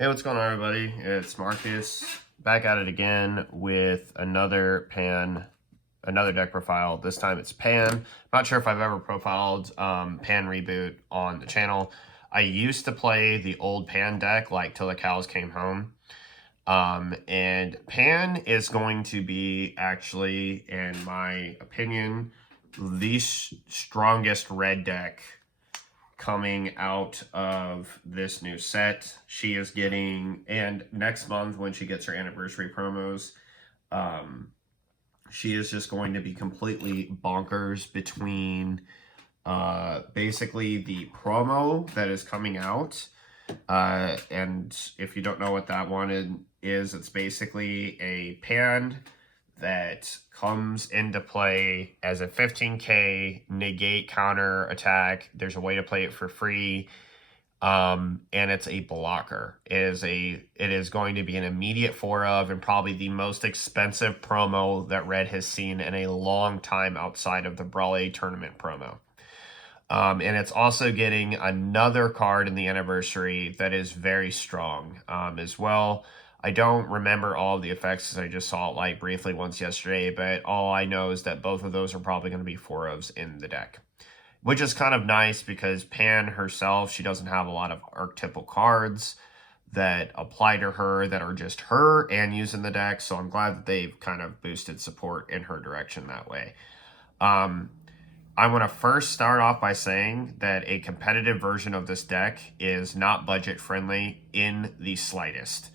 Hey, what's going on, everybody? It's Marcus back at it again with another deck profile. This time it's Pan. Not sure if I've ever profiled Pan Reboot on the channel. I used to play the old Pan deck, like Till the Cows Came Home. And Pan is going to be, actually, in my opinion, the strongest red deck coming out of this new set. She is getting, and next month when she gets her anniversary promos, she is just going to be completely bonkers between basically the promo that is coming out. And if you don't know what that one is, it's basically a Pan that comes into play as a 15k negate counter attack. There's a way to play it for free, and it's a blocker. It is going to be an immediate 4 of, and probably the most expensive promo that Red has seen in a long time outside of the Brawl tournament promo. And it's also getting another card in the anniversary that is very strong as well. I don't remember all of the effects because I just saw it like briefly once yesterday, but all I know is that both of those are probably going to be 4 ofs in the deck, which is kind of nice because Pan herself, she doesn't have a lot of archetypal cards that apply to her that are just her and used in the deck, so I'm glad that they've kind of boosted support in her direction that way. I want to first start off by saying that a competitive version of this deck is not budget friendly in the slightest.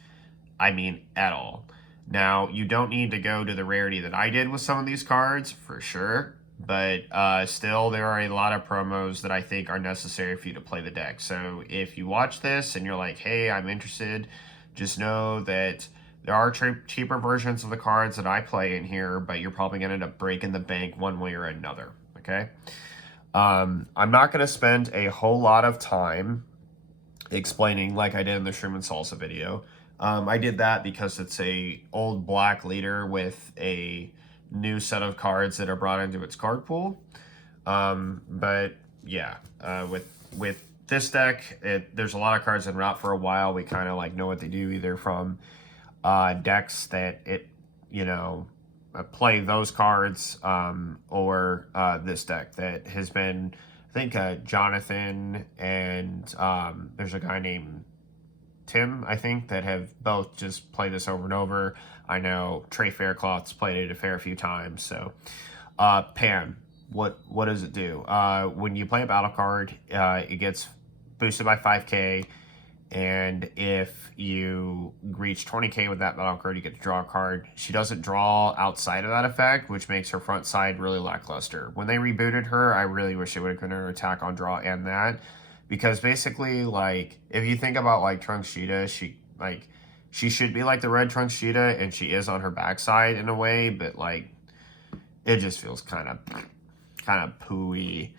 I mean, at all. Now, you don't need to go to the rarity that I did with some of these cards, for sure. But still, there are a lot of promos that I think are necessary for you to play the deck. So if you watch this and you're like, hey, I'm interested, just know that there are cheaper versions of the cards that I play in here, but you're probably going to end up breaking the bank one way or another, okay? I'm not going to spend a whole lot of time explaining like I did in the Shroom and Salsa video. I did that because it's a old black leader with a new set of cards that are brought into its card pool. But yeah, with this deck, there's a lot of cards in route for a while. We kind of like know what they do, either from decks that play those cards, or this deck that has been, I think, Jonathan and there's a guy named Tim, I think, that have both just played this over and over. I know Trey Faircloth's played it a fair few times. So, Pan, what does it do? When you play a battle card, it gets boosted by 5k, and if you reach 20k with that battle card, you get to draw a card. She doesn't draw outside of that effect, which makes her front side really lackluster. When they rebooted her, I really wish they would have given her attack on draw and that. Because basically, like, if you think about, like, Trunks Cheetah, she should be like the red Trunks Cheetah, and she is on her backside in a way, but, like, it just feels kind of pooey.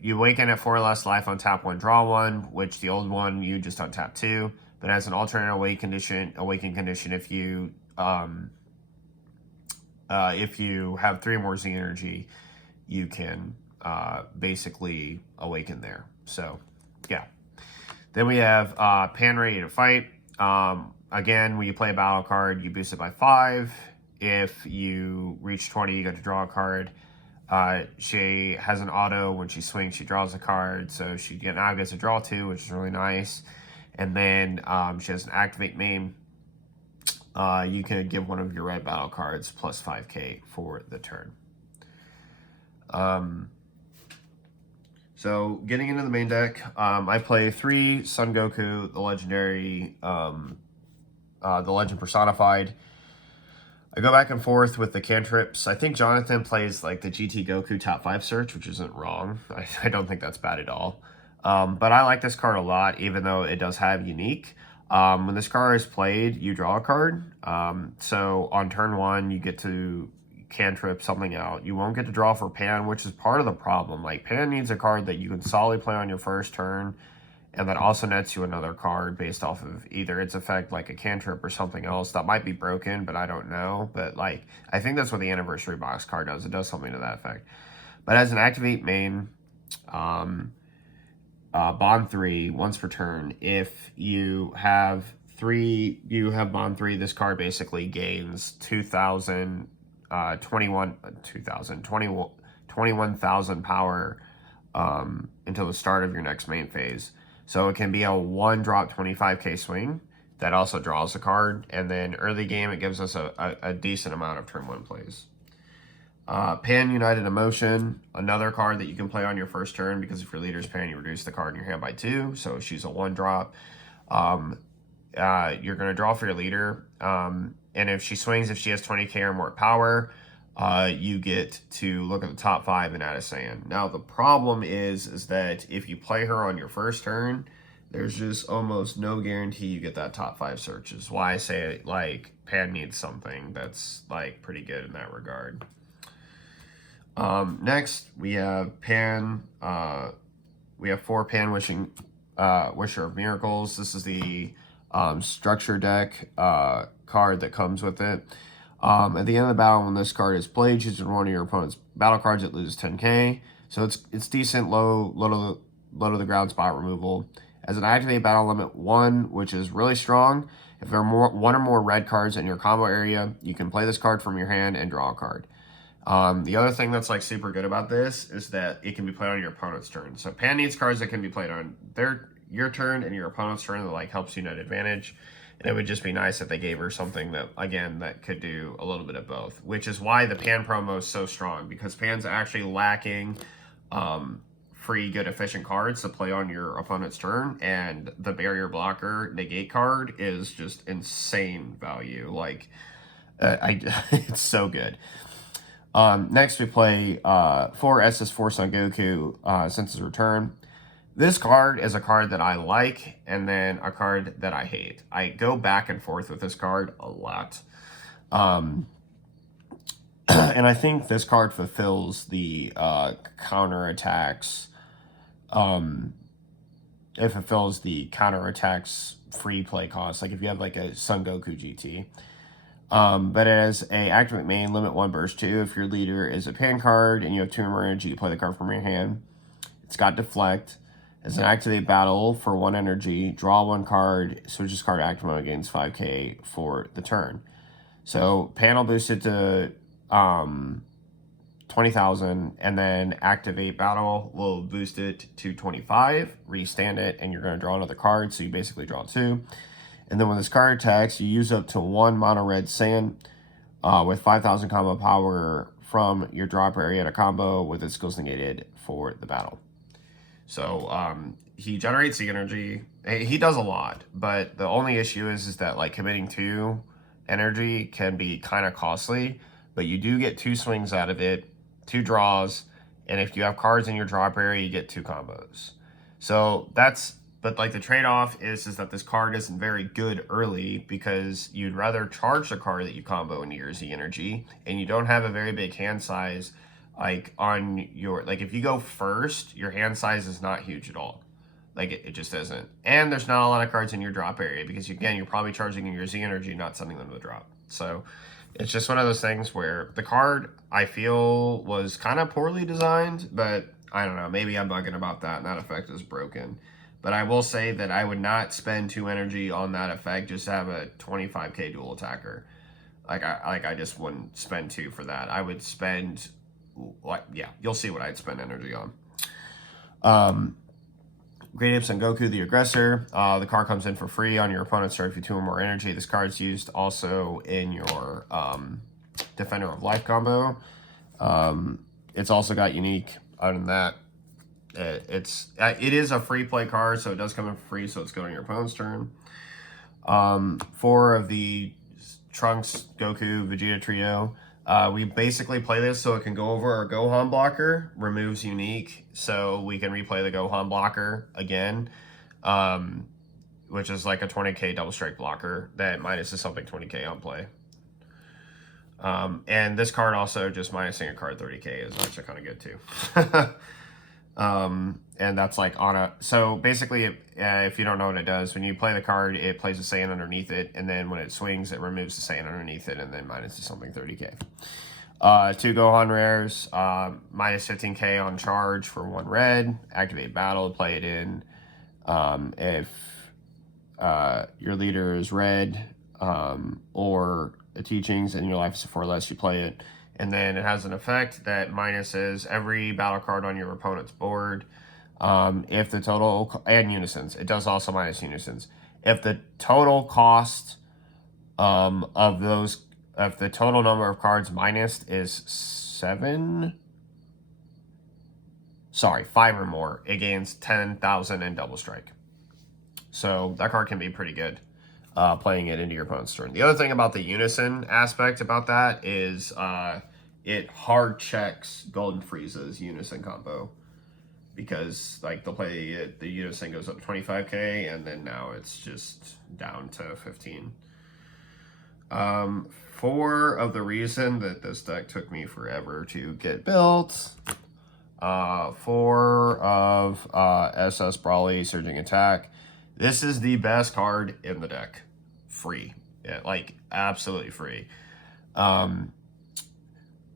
You awaken at 4 or less life on tap 1, draw 1, which the old one, you just on tap 2. But as an alternate awaken condition, if you have 3 or more Z energy, you can basically awaken there. So yeah, then we have Pan Ready to Fight. Again, when you play a battle card, you boost it by 5. If you reach 20, you get to draw a card. She has an auto. When she swings, she draws a card, so she now gets to draw 2, which is really nice. And then she has an activate main. You can give one of your red battle cards plus 5k for the turn. So getting into the main deck, I play 3 Son Goku, the legendary, the Legend Personified. I go back and forth with the cantrips. I think Jonathan plays like the GT Goku top 5 search, which isn't wrong. I don't think that's bad at all. But I like this card a lot, even though it does have unique. When this card is played, you draw a card. So on turn 1, you get to cantrip something out. You won't get to draw for Pan, which is part of the problem. Like, Pan needs a card that you can solidly play on your first turn, and that also nets you another card based off of either its effect, like a cantrip, or something else that might be broken, but I don't know. But, like, I think that's what the anniversary box card does. It does something to that effect. But as an activate main, bond 3 once per turn. If you have bond 3, this card basically gains 21,000 power until the start of your next main phase. So it can be a 1-drop 25k swing that also draws a card, and then early game it gives us a decent amount of turn 1 plays. Pan United Emotion, another card that you can play on your first turn, because if your leader's Pan, you reduce the card in your hand by 2, so she's a 1-drop. You're going to draw for your leader, and if she swings, if she has 20k or more power, you get to look at the top 5 and add a sand. Now, the problem is that if you play her on your first turn, there's just almost no guarantee you get that top 5 search. Is why I say, like, Pan needs something that's, like, pretty good in that regard. Next, we have Pan. We have 4 Pan Wisher of Miracles. This is the structure deck card that comes with it. At the end of the battle, when this card is played, choose one of your opponent's battle cards. It loses 10k, so it's decent low to the ground spot removal. As an activate battle limit 1, which is really strong. If there are 1 or more red cards in your combo area, you can play this card from your hand and draw a card. The other thing that's like super good about this is that it can be played on your opponent's turn. So Pan needs cards that can be played on your turn and your opponent's turn that like helps you net advantage. And it would just be nice if they gave her something that, again, that could do a little bit of both, which is why the Pan promo is so strong, because Pan's actually lacking free, good, efficient cards to play on your opponent's turn, and the barrier blocker negate card is just insane value. Like, it's so good. Next, we play 4 SS4 Son Goku since his return. This card is a card that I like, and then a card that I hate. I go back and forth with this card a lot. And I think this card fulfills the counterattacks. It fulfills the counterattacks free play cost. Like if you have like a Son Goku GT. But as a activate main, limit 1 burst 2. If your leader is a Pan card and you have 2 or more energy, you play the card from your hand. It's got deflect. As an activate battle for 1 energy, draw 1 card, switch this card to active mode, gains 5k for the turn. So panel boosted to 20,000, and then activate battle will boost it to 25, restand it, and you're going to draw another card, so you basically draw 2. And then when this card attacks, you use up to 1 mono red sand with 5,000 combo power from your drop area in a combo with its skills negated for the battle. So he generates the energy. He does a lot, but the only issue is that like committing 2 energy can be kind of costly, but you do get 2 swings out of it, 2 draws, and if you have cards in your drop area, you get 2 combos. So that's, but like the trade-off is that this card isn't very good early, because you'd rather charge the card that you combo into your Z energy, and you don't have a very big hand size. Like on your, like if you go first, your hand size is not huge at all. Like it just isn't. And there's not a lot of cards in your drop area, because again, you're probably charging in your Z energy, not sending them to the drop. So it's just one of those things where the card, I feel, was kind of poorly designed, but I don't know, maybe I'm bugging about that and that effect is broken. But I will say that I would not spend 2 energy on that effect just to have a 25k dual attacker. I just wouldn't spend 2 for that. I would spend, like, yeah, you'll see what I'd spend energy on. Great Apes and Goku, the Aggressor. The card comes in for free on your opponent's turn if you 2 or more energy. This card's used also in your Defender of Life combo. It's also got unique. Other than that, it is a free play card, so it does come in for free, so it's going on your opponent's turn. 4 of the Trunks, Goku, Vegeta trio. We basically play this so it can go over our Gohan blocker, removes unique, so we can replay the Gohan blocker again, which is like a 20k double strike blocker that minuses something 20k on play. And this card also just minusing a card 30k is actually kind of good too. And that's like on a, so basically if you don't know what it does, when you play the card, it plays a Saiyan underneath it, and then when it swings, it removes the Saiyan underneath it, and then minuses something 30k. Two Gohan rares, minus 15k on charge for 1 red. Activate battle to play it in. If your leader is red or the teachings and your life is 4 less, you play it. And then it has an effect that minuses every battle card on your opponent's board. If the total, and unisons, it does also minus unisons. If the total cost of those, if the total number of cards minused is 5 or more, it gains 10,000 and double strike. So that card can be pretty good, playing it into your opponent's turn. The other thing about the unison aspect about that is it hard checks Golden Frieza's unison combo. Because like they'll play it, the unison goes up to 25k, and then now it's just down to 15. For of the reason that this deck took me forever to get built, 4 of SS Brawly Surging Attack. This is the best card in the deck. Free. Yeah, like absolutely free.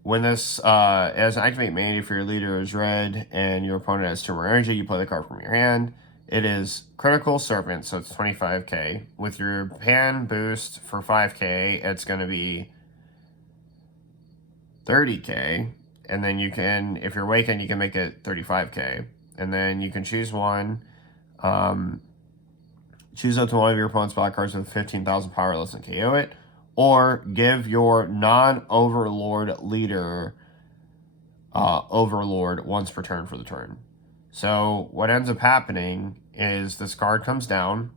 When this as an activate mana, if your leader is red and your opponent has 2 more energy, you play the card from your hand. It is Critical Serpent, so it's 25k. With your hand boost for 5k, it's going to be 30k. And then you can, if you're Awakened, you can make it 35k. And then you can choose one. Choose up to one of your opponent's black cards with 15,000 power less than KO it. Or give your non-Overlord leader Overlord once per turn for the turn. So what ends up happening is this card comes down.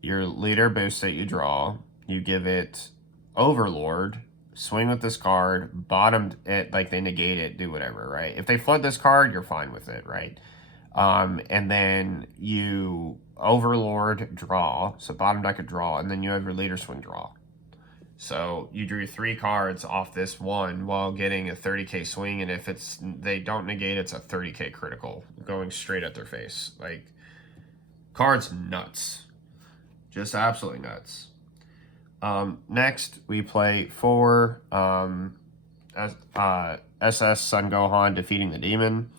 Your leader boosts it, you draw. You give it Overlord. Swing with this card. Bottom it, like they negate it, do whatever, right? If they flood this card, you're fine with it, right? And then you Overlord draw, so bottom deck a draw, and then you have your leader swing draw. So you drew 3 cards off this one while getting a 30k swing, and if they don't negate, it's a 30k critical going straight at their face. Like, card's nuts, just absolutely nuts. Next we play 4 SS Sun Gohan defeating the demon.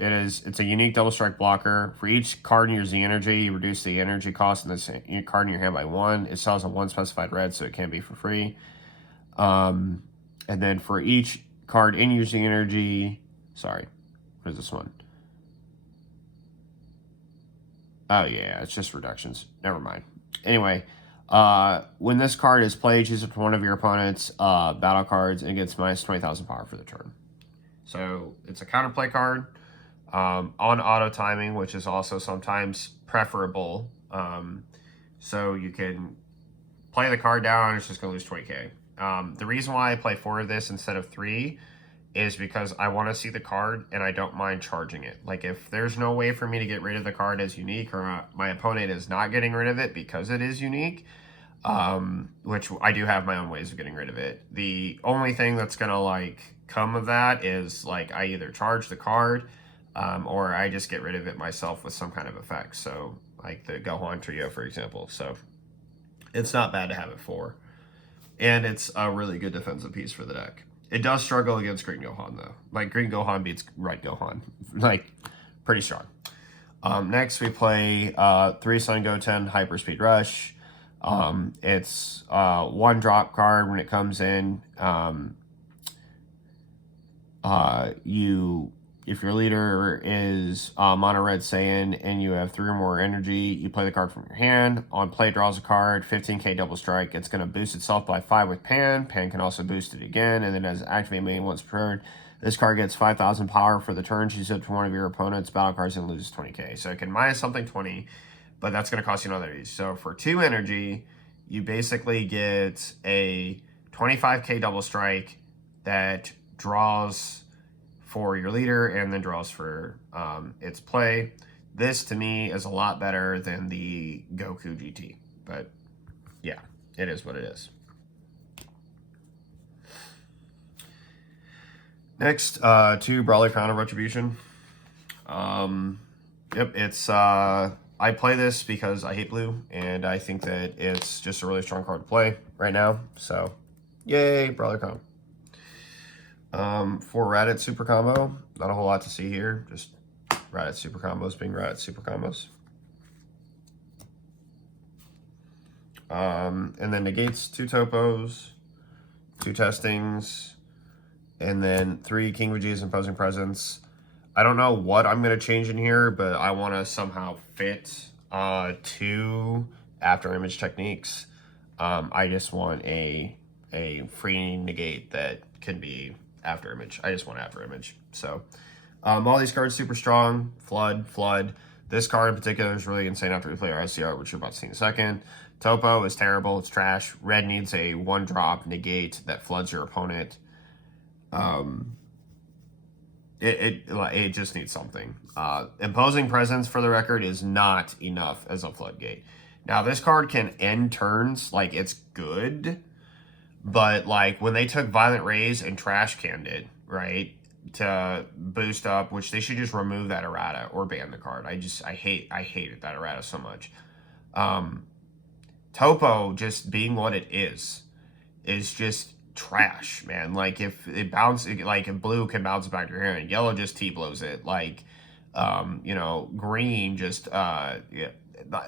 It's a unique double strike blocker. For each card in your Z energy, you reduce the energy cost in this card in your hand by 1. It sells on 1 specified red, so it can be for free. And then for each card in your Z energy, sorry, what is this one? Oh yeah, it's just reductions. Never mind. Anyway, when this card is played, choose up to one of your opponent's battle cards and it gets minus 20,000 power for the turn. So it's a counterplay card. On auto timing, which is also sometimes preferable. So you can play the card down, it's just going to lose 20k. The reason why I play 4 of this instead of 3 is because I want to see the card and I don't mind charging it. Like if there's no way for me to get rid of the card as unique, or my opponent is not getting rid of it because it is unique, which I do have my own ways of getting rid of it. The only thing that's going to like come of that is like I either charge the card, or I just get rid of it myself with some kind of effect. So like the Gohan trio, for example. So it's not bad to have it 4. And it's a really good defensive piece for the deck. It does struggle against Green Gohan though. Like Green Gohan beats Red Gohan. Like pretty strong. Next we play 3 Sun Goten Hyperspeed Rush. It's 1 drop card when it comes in. If your leader is Mono Red Saiyan and you have 3 or more energy, you play the card from your hand. On play, draws a card, 15k double strike. It's going to boost itself by 5 with Pan. Pan can also boost it again, and then as activate main once per turn, this card gets 5,000 power for the turn. Choose up to one of your opponent's battle cards and loses 20k. So it can minus something 20, but that's going to cost you another energy. So for 2 energy, you basically get a 25k double strike that draws for your leader and then draws for its play. This to me is a lot better than the Goku GT, but yeah, it is what it is. Next, 2 Brawly Crown of Retribution. Yep, it's I play this because I hate blue and I think that it's just a really strong card to play right now. So Yay, Brawler combo. For Raditz super combo, not a whole lot to see here. Just Raditz super combos being Raditz super combos. And then Negates 2 topos, 2 testings, and then 3 King Vegeta's Imposing Presence. I don't know what I'm going to change in here, but I want to somehow fit 2 after image techniques. I just want a free negate that can be after image. I just want after image. So all these cards super strong. Flood. This card in particular is really insane after we play our SCR, which you're about to see in a second. Topo is terrible. It's trash. Red needs a 1-drop negate that floods your opponent. It just needs something. Imposing Presence, for the record, is not enough as a floodgate. Now, this card can end turns, like, it's good, but, like, when they took Violent Rays and trash canned it, right, to boost up, which they should just remove that errata or ban the card. I hated that errata so much. Topo, just being what it is just trash, man. Like, if it bounces, like, if blue can bounce back to your hand, yellow just T-blows it, like, you know, green just, yeah,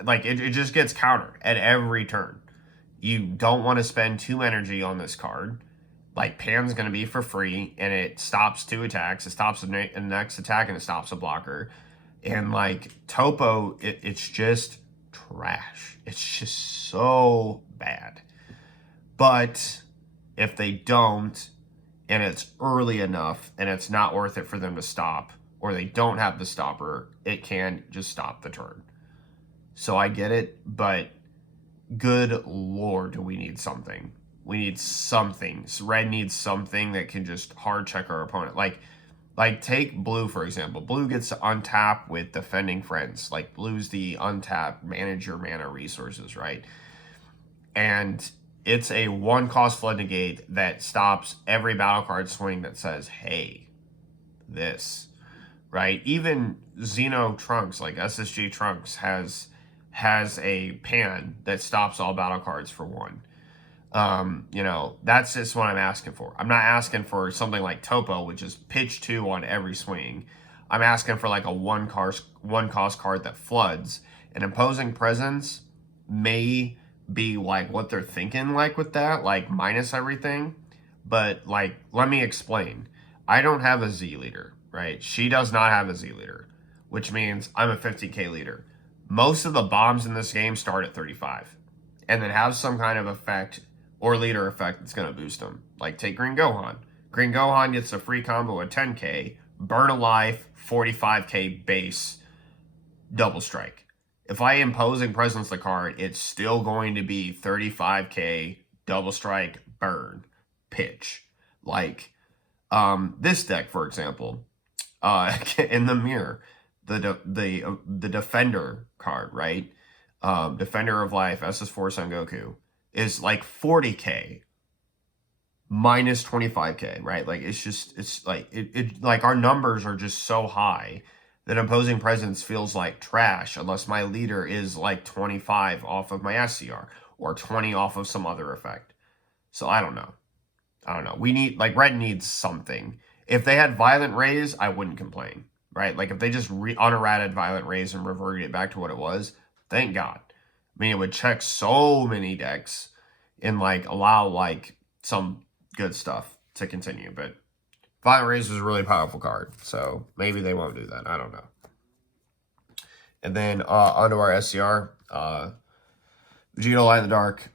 like, it just gets countered at every turn. You don't want to spend 2 energy on this card. Like, Pan's going to be for free, and it stops 2 attacks, it stops the next attack, and it stops a blocker. And, like, Topo, it's just trash. It's just so bad. But if they don't, and it's early enough, and it's not worth it for them to stop, or they don't have the stopper, it can just stop the turn. So I get it, but good lord, do we need something. We need something. Red needs something that can just hard check our opponent. Like take blue, for example. Blue gets to untap with Defending Friends. Like, blue's the untap, manage your mana resources, right? And it's a 1-cost flood negate that stops every battle card swing that says, hey, this, right? Even Xeno Trunks, like SSG Trunks, has a pan that stops all battle cards for 1. You know, that's just what I'm asking for. I'm not asking for something like Topo, which is pitch 2 on every swing. I'm asking for like a 1-cost card that floods. And Imposing Presence may be like what they're thinking, like with that, like minus everything. But like, let me explain. I don't have a Z leader, right? She does not have a Z leader, which means I'm a 50k leader. Most of the bombs in this game start at 35 and then have some kind of effect or leader effect that's going to boost them. Like, take Green Gohan. Green Gohan gets a free combo at 10k, burn a life, 45k base, double strike. If I Imposing Presence the card, it's still going to be 35k, double strike, burn, pitch. Like, this deck, for example, in the mirror, the Defender card, right? Defender of Life, SS4 Son Goku, is like 40k minus 25k, right? Like, it's like our numbers are just so high that Imposing Presence feels like trash unless my leader is like 25 off of my SCR or 20 off of some other effect. So I don't know. We need, like, red needs something. If they had Violent Rays, I wouldn't complain, right? Like, if they just unerrated Violent Rays and reverted it back to what it was, thank God. I mean, it would check so many decks and, like, allow, like, some good stuff to continue. But Violent Rays is a really powerful card, so maybe they won't do that. I don't know. And then onto our SCR. Vegeta Light in the Dark.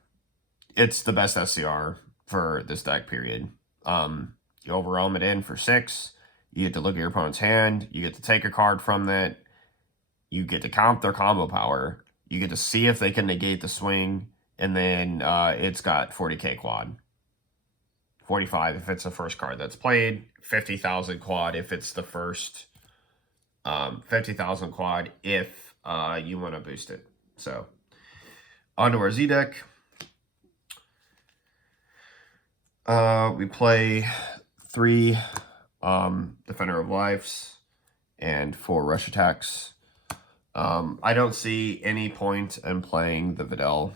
It's the best SCR for this deck, period. You overwhelm it in for 6. You get to look at your opponent's hand. You get to take a card from that. You get to count their combo power. You get to see if they can negate the swing. And then it's got 40k quad. 45 if it's the first card that's played. 50,000 quad if it's the first. 50,000 quad if you want to boost it. So, onto our Z deck. We play 3 Defender of Lives and 4 Rush Attacks. I don't see any point in playing the Videl.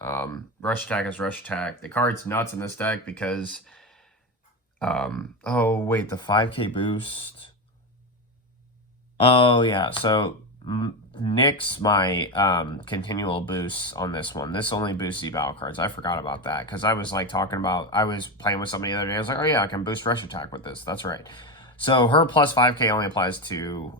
Rush attack is rush attack. The card's nuts in this deck because, oh wait, the 5k boost. Oh yeah, so nix my continual boosts on this one. This only boosts the battle cards. I forgot about that because I was like talking about, I was playing with somebody the other day. I was like, oh yeah, I can boost rush attack with this. That's right. So her plus 5k only applies to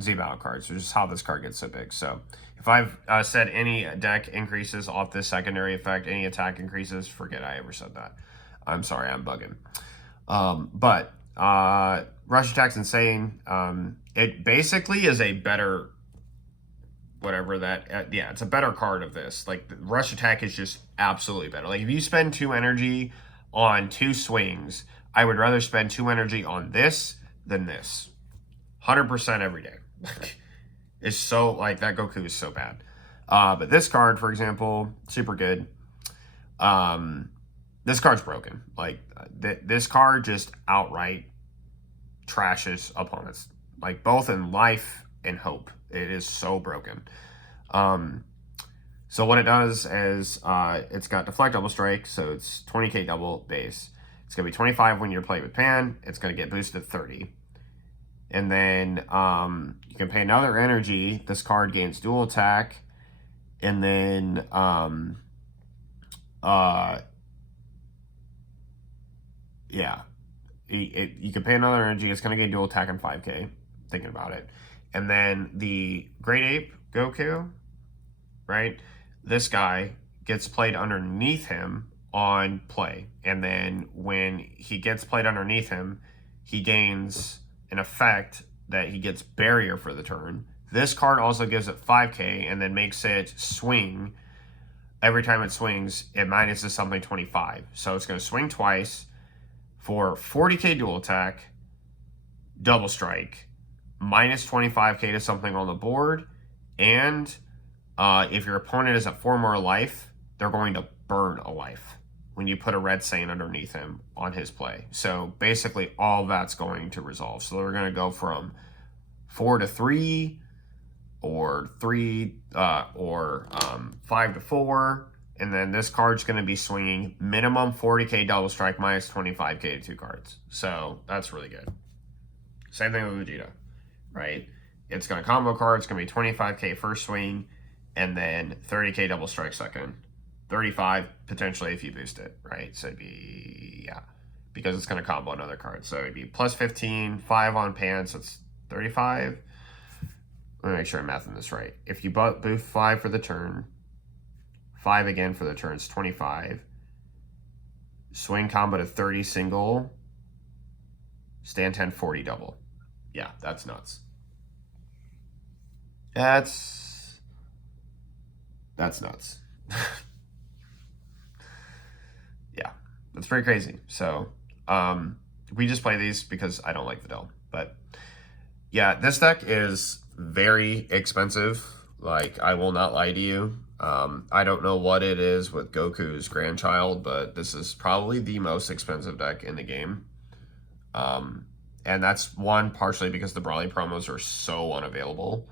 Z battle cards, which is how this card gets so big. So if I've said any deck increases off this secondary effect, any attack increases, forget I ever said that. I'm sorry, I'm bugging. But rush attack's insane. It basically is a better, whatever that, yeah, it's a better card of this. Like, the rush attack is just absolutely better. Like, if you spend 2 energy on 2 swings, I would rather spend 2 energy on this than this. 100% every day. It's so, like, that Goku is so bad. But this card, for example, super good. This card's broken. Like, this card just outright trashes opponents. Like, both in life and hope. It is so broken. So what it does is it's got deflect double strike, so it's 20k double base. It's going to be 25 when you're playing with Pan. It's going to get boosted 30. And then you can pay another energy. This card gains dual attack. And then yeah. You can pay another energy. It's going to gain dual attack and 5k. Thinking about it. And then the Great Ape Goku, right? This guy gets played underneath him on play. And then when he gets played underneath him, he gains an effect that he gets barrier for the turn. This card also gives it 5k and then makes it swing. Every time it swings, it minuses something 25. So it's going to swing twice for 40k dual attack, double strike, minus 25k to something on the board, and if your opponent is at 4 more life, they're going to burn a life when you put a red Saiyan underneath him on his play. So basically all that's going to resolve. So they're going to go from 4 to 3, or 3, or 5 to 4, and then this card's going to be swinging minimum 40k double strike minus 25k to 2 cards. So that's really good. Same thing with Vegeta, right? It's going to combo card. It's going to be 25k first swing, and then 30k double strike second. 35 potentially if you boost it, right? So it'd be, yeah, because it's going to combo another card. So it'd be plus 15, 5 on Pan, so it's 35. Let me make sure I'm mathing this right. If you boost 5 for the turn, 5 again for the turn, it's 25. Swing combo to 30 single, stand 10, 40 double. Yeah, that's nuts. That's nuts. Yeah, that's pretty crazy. So we just play these because I don't like Videl. But yeah, this deck is very expensive. Like, I will not lie to you. I don't know what it is with Goku's grandchild, but this is probably the most expensive deck in the game. And that's one, partially because the Brawly promos are so unavailable.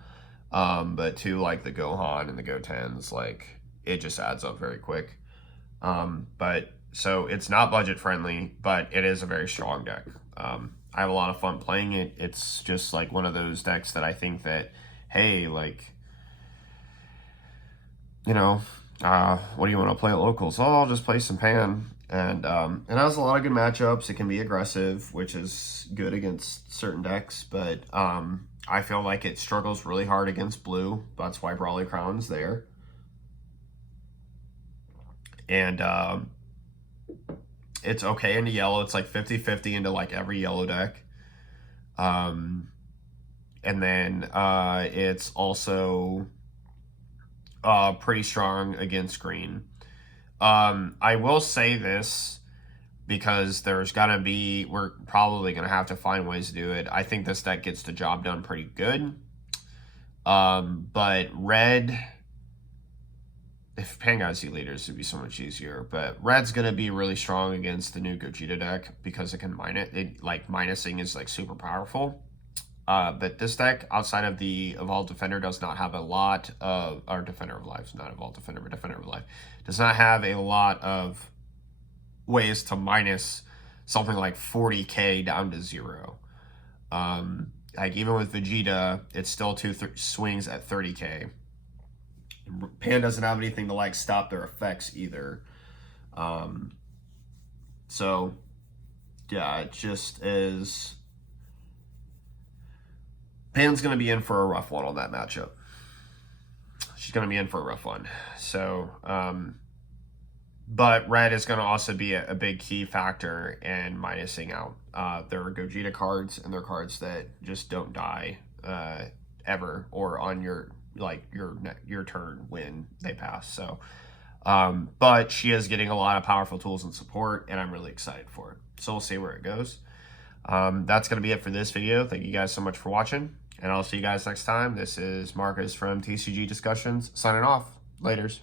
But two, like the Gohan and the Gotens, like, it just adds up very quick. But so it's not budget friendly, but it is a very strong deck. I have a lot of fun playing it. It's just like one of those decks that I think that, hey, like, you know, what do you want to play at locals? Oh, I'll just play some Pan. And it has a lot of good matchups. It can be aggressive, which is good against certain decks, but I feel like it struggles really hard against blue. That's why Brawly Crown's there. And it's okay into yellow. It's like 50-50 into like every yellow deck. And then it's also pretty strong against green. I will say this because there's gonna be, we're probably gonna have to find ways to do it. I think this deck gets the job done pretty good. But red, if Pan got Z leaders, it'd be so much easier. But red's gonna be really strong against the new Gogeta deck because it can mine it. Like, minusing is like super powerful. But this deck, outside of the Evolved Defender, does not have a lot of, or Defender of Life, not Evolved Defender, but Defender of Life, does not have a lot of ways to minus something like 40k down to 0. Like even with Vegeta, it's still two swings at 30k. Pan doesn't have anything to like stop their effects either. So yeah, it just is. Pan's going to be in for a rough one on that matchup. She's going to be in for a rough one. So, but red is going to also be a big key factor in minusing out their Gogeta cards and their cards that just don't die ever, or on your turn when they pass. So, but she is getting a lot of powerful tools and support, and I'm really excited for it. So we'll see where it goes. That's going to be it for this video. Thank you guys so much for watching, and I'll see you guys next time. This is Marcus from TCG Discussions signing off. Laters.